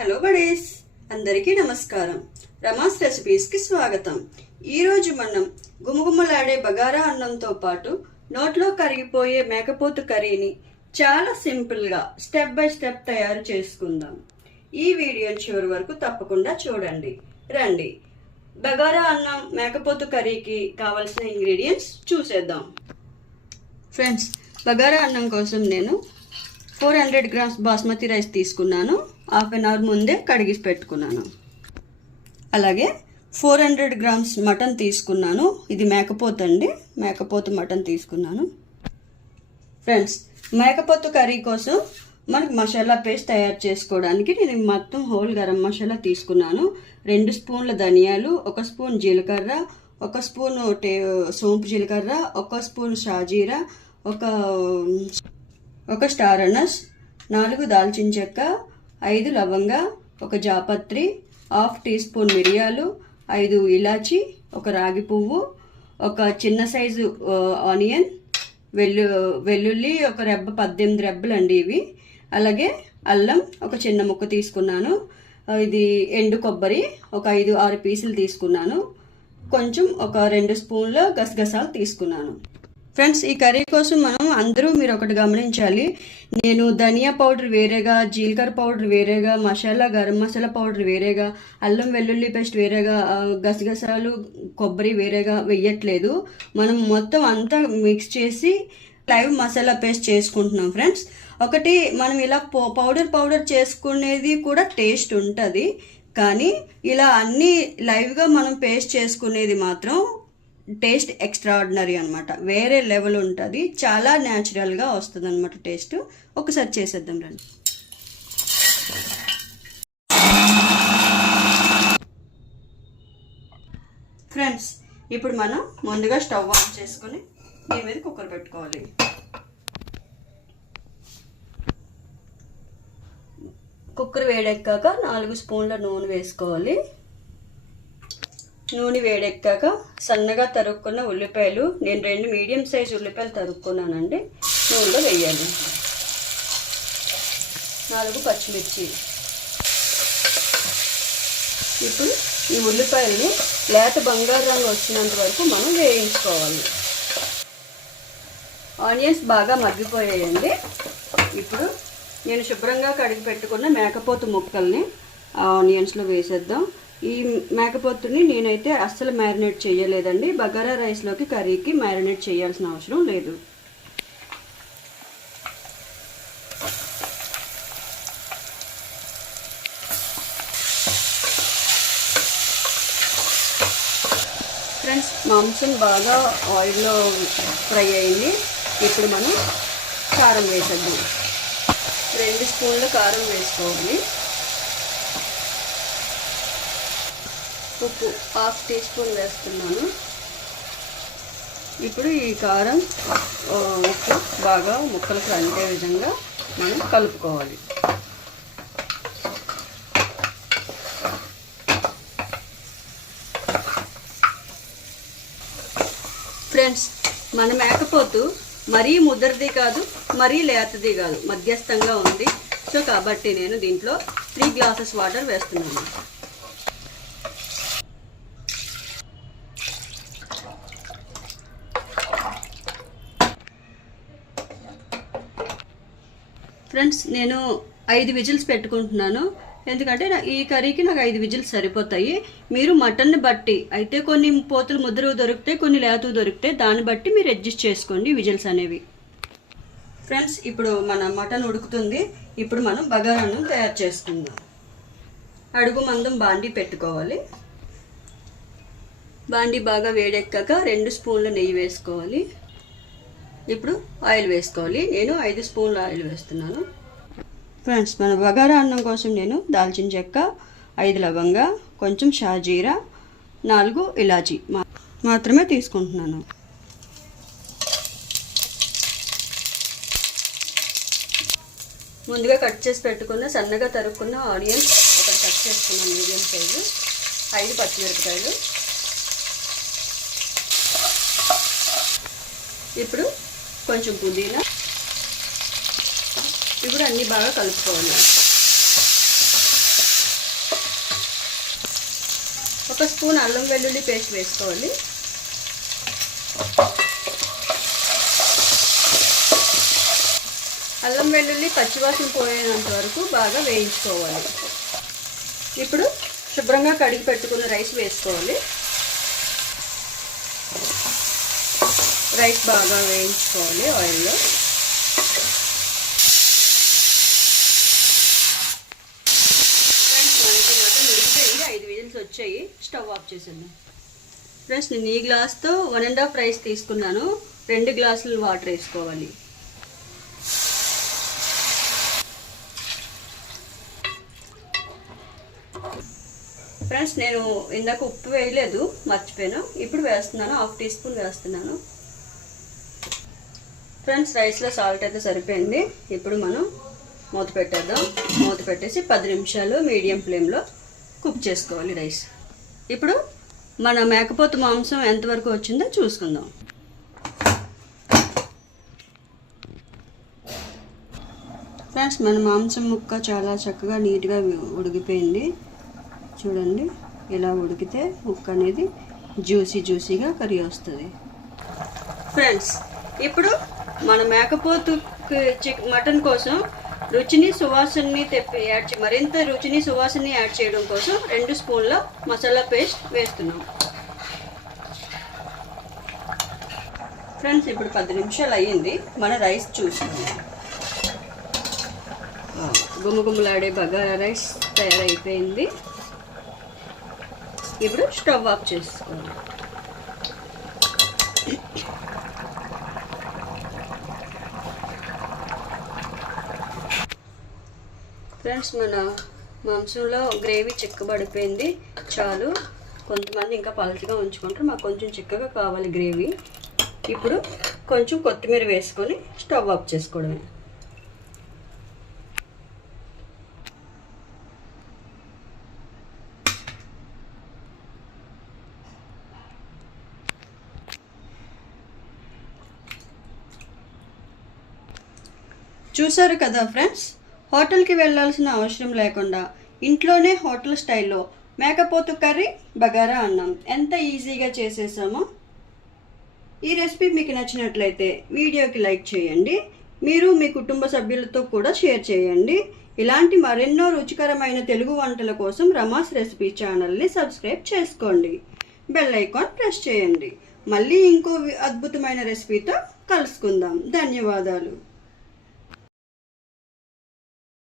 Hello buddies, అందరికీ నమస్కారం. రమాస్ రెసిపీస్కి స్వాగతం. ఈరోజు మనం గుమగుమలాడే బగారా అన్నంతో పాటు నోట్లో కరిగిపోయే మేకపోతు కర్రీని చాలా సింపుల్గా స్టెప్ బై స్టెప్ తయారు చేసుకుందాం. ఈ వీడియోని చివరి వరకు తప్పకుండా చూడండి. రండి, బగారా అన్నం మేకపోతు కర్రీకి కావలసిన ఇంగ్రీడియంట్స్ చూసేద్దాం. ఫ్రెండ్స్, బగారా అన్నం కోసం నేను 400 గ్రామ్స్ బాస్మతి రైస్ తీసుకున్నాను. హాఫ్ అన్ అవర్ ముందే కడిగి పెట్టుకున్నాను. అలాగే 400 గ్రామ్స్ మటన్ తీసుకున్నాను. ఇది మేకపోతు అండి, మేకపోతు మటన్ తీసుకున్నాను. ఫ్రెండ్స్, మేకపోతు కర్రీ కోసం మనకు మసాలా పేస్ట్ తయారు చేసుకోవడానికి నేను మొత్తం హోల్ గరం మసాలా తీసుకున్నాను. 2 స్పూన్ల ధనియాలు, 1 స్పూన్ జీలకర్ర, 1 స్పూన్ సోంపు జీలకర్ర, 1 స్పూన్ షాజీరా, ఒక స్టార్ అనస్, 4 దాల్చిన చెక్క, 5 లవంగ, 1 జాపత్రి, హాఫ్ టీ స్పూన్ మిరియాలు, 5 ఇలాచి, 1 రాగి పువ్వు, 1 చిన్న సైజు ఆనియన్, వెల్లుల్లి 1 రెబ్బ, 18 రెబ్బలు అండి ఇవి. అలాగే అల్లం 1 చిన్న ముక్క తీసుకున్నాను. ఇది ఎండు కొబ్బరి 5-6 పీసులు తీసుకున్నాను. కొంచెం 2 స్పూన్ల గసగసాలు తీసుకున్నాను. ఫ్రెండ్స్, ఈ కర్రీ కోసం మీరు ఒకటి గమనించాలి. నేను ధనియా పౌడర్ వేరేగా, జీలకర్ర పౌడర్ వేరేగా, గరం మసాలా పౌడర్ వేరేగా, అల్లం వెల్లుల్లి పేస్ట్ వేరేగా, గసగసాలు కొబ్బరి వేరేగా వేయట్లేదు. మనం మొత్తం అంతా మిక్స్ చేసి లైవ్ మసాలా పేస్ట్ చేసుకుంటున్నాం. ఫ్రెండ్స్, ఒకటి మనం ఇలా పౌడర్ చేసుకునేది కూడా టేస్ట్ ఉంటుంది, కానీ ఇలా అన్నీ లైవ్గా మనం పేస్ట్ చేసుకునేది మాత్రం టేస్ట్ ఎక్స్ట్రాడినరీ అనమాట. వేరే లెవెల్ ఉంటుంది, చాలా న్యాచురల్గా వస్తుంది అనమాట టేస్ట్. ఒకసారి చేసేద్దాం రండి. ఫ్రెండ్స్, ఇప్పుడు మనం ముందుగా స్టవ్ ఆన్ చేసుకొని దీని మీద కుక్కర్ పెట్టుకోవాలి. కుక్కర్ వేడెక్కాక 4 స్పూన్ల నూనె వేసుకోవాలి. నూనె వేడెక్కాక సన్నగా తరుక్కున్న ఉల్లిపాయలు, నేను 2 మీడియం సైజ్ ఉల్లిపాయలు తరుక్కున్నానండి, నూనెలో వేయాలి. 4 పచ్చిమిర్చి. ఇప్పుడు ఈ ఉల్లిపాయల్ని లేత బంగారు రంగు వచ్చినంత వరకు మనం వేయించుకోవాలి. ఆనియన్స్ బాగా మగ్గిపోయాయండి. ఇప్పుడు నేను శుభ్రంగా కడిగి పెట్టుకున్న మేకపోతు ముక్కల్ని ఆనియన్స్లో వేసేద్దాం. ఈ మేకపోతుని నేనైతే అస్సలు మ్యారినేట్ చేయలేదండి. బగారా రైస్లోకి కర్రీకి మ్యారినేట్ చేయాల్సిన అవసరం లేదు. ఫ్రెండ్స్, మాంసం బాగా ఆయిల్లో ఫ్రై అయింది. ఇప్పుడు మనం కారం వేసేద్దాం. 2 స్పూన్ల కారం వేసుకోవాలి. ఉప్పు హాఫ్ టీ స్పూన్ వేస్తున్నాను. ఇప్పుడు ఈ కారం ఉప్పు బాగా ముక్కలకు అంటే విధంగా మనం కలుపుకోవాలి. ఫ్రెండ్స్, మన మేకపోతు మరీ ముద్దరిది కాదు, మరీ లేతది కాదు, మధ్యస్థంగా ఉంది. సో కాబట్టి నేను దీంట్లో 3 గ్లాసెస్ వాటర్ వేస్తున్నాను. ఫ్రెండ్స్, నేను 5 విజిల్స్ పెట్టుకుంటున్నాను. ఎందుకంటే ఈ కర్రీకి నాకు 5 విజిల్స్ సరిపోతాయి. మీరు మటన్ని బట్టి అయితే కొన్ని పోతులు ముద్దరు దొరుకుతాయి, కొన్ని లేతు దొరుకుతాయి, దాన్ని బట్టి మీరు అడ్జస్ట్ చేసుకోండి విజిల్స్ అనేవి. ఫ్రెండ్స్, ఇప్పుడు మన మటన్ ఉడుకుతుంది. ఇప్పుడు మనం బగారా అన్నం తయారు చేసుకుందాం. అడుగు మందం బాండీ పెట్టుకోవాలి. బాండీ బాగా వేడెక్కాక 2 స్పూన్ల నెయ్యి వేసుకోవాలి. ఇప్పుడు ఆయిల్ వేసుకోవాలి. నేను 5 స్పూన్ల ఆయిల్ వేస్తున్నాను. ఫ్రెండ్స్, మన బగారా అన్నం కోసం నేను దాల్చిన చెక్క, 5 లవంగ, కొంచెం షాజీరా, 4 ఇలాచి మాత్రమే తీసుకుంటున్నాను. ముందుగా కట్ చేసి పెట్టుకున్న సన్నగా తరుక్కున్న ఆనియన్స్ ఒకటి కట్ చేసుకున్నాను, మీడియం సైజు. 5 పచ్చిమిరపకాయలు. ఇప్పుడు కొంచెం పుదీనా. ఇప్పుడు అన్నీ బాగా కలుపుకోవాలి. 1 స్పూన్ అల్లం వెల్లుల్లి పేస్ట్ వేసుకోవాలి. అల్లం వెల్లుల్లి పచ్చివాసన పోయేంత వరకు బాగా వేయించుకోవాలి. ఇప్పుడు శుభ్రంగా కడిగి పెట్టుకున్న రైస్ వేసుకోవాలి. రైస్ బాగా వేయించుకోవాలి ఆయిల్లో. ఫ్రెండ్స్ మనకి మటన్ ఉడికిపోయింది, 5 విజిల్స్ వచ్చాయి. స్టవ్ ఆఫ్ చేసేద్దాం. ఫ్రెండ్స్ నేను ఈ గ్లాస్తో 1.5 రైస్ తీసుకున్నాను. 2 గ్లాసులు వాటర్ వేసుకోవాలి. ఫ్రెండ్స్ నేను ఇందాక ఉప్పు వేయలేదు, మర్చిపోయాను. ఇప్పుడు వేస్తున్నాను, 1/2 టీ స్పూన్ వేస్తున్నాను. ఫ్రెండ్స్ రైస్లో సాల్ట్ అయితే సరిపోయింది. ఇప్పుడు మనం మూత పెట్టేద్దాం. మూత పెట్టేసి 10 నిమిషాలు మీడియం ఫ్లేమ్లో కుక్ చేసుకోవాలి రైస్. ఇప్పుడు మన మేకపోతు మాంసం ఎంతవరకు వచ్చిందో చూసుకుందాం. ఫ్రెండ్స్ మన మాంసం ముక్క చాలా చక్కగా నీట్గా ఉడికిపోయింది. చూడండి, ఇలా ఉడికితే ముక్క అనేది జ్యూసీగా కర్రీ వస్తుంది. ఫ్రెండ్స్ ఇప్పుడు మన మేకపోతు మటన్ కోసం మరింత రుచిని సువాసనని యాడ్ చేయడం కోసం 2 స్పూన్ల మసాలా పేస్ట్ వేస్తున్నాం. ఫ్రెండ్స్ ఇప్పుడు 10 నిమిషాలు అయ్యింది. మన రైస్ చూసుకుందాం. గుమగుమలాడే బగారా రైస్ తయారైపోయింది. ఇప్పుడు స్టవ్ ఆఫ్ చేసుకోండి. ఫ్రెండ్స్ మన మాంసంలో గ్రేవీ చిక్కబడిపోయింది. చాలు. కొంతమంది ఇంకా పలచగా ఉంచుకుంటారు, మాకు కొంచెం చిక్కగా కావాలి గ్రేవీ. ఇప్పుడు కొంచెం కొత్తిమీర వేసుకొని స్టవ్ ఆఫ్ చేసుకోవడమే. చూసారు కదా ఫ్రెండ్స్, హోటల్కి వెళ్ళాల్సిన అవసరం లేకుండా ఇంట్లోనే హోటల్ స్టైల్లో మేకపోతు కర్రీ బగారా అన్నం ఎంత ఈజీగా చేసేసామో. ఈ రెసిపీ మీకు నచ్చినట్లయితే వీడియోకి లైక్ చేయండి. మీరు మీ కుటుంబ సభ్యులతో కూడా షేర్ చేయండి. ఇలాంటి మరెన్నో రుచికరమైన తెలుగు వంటల కోసం రమాస్ రెసిపీ ఛానల్ని సబ్స్క్రైబ్ చేసుకోండి. బెల్ ఐకాన్ ప్రెస్ చేయండి. మళ్ళీ ఇంకో అద్భుతమైన రెసిపీతో కలుసుకుందాం. ధన్యవాదాలు.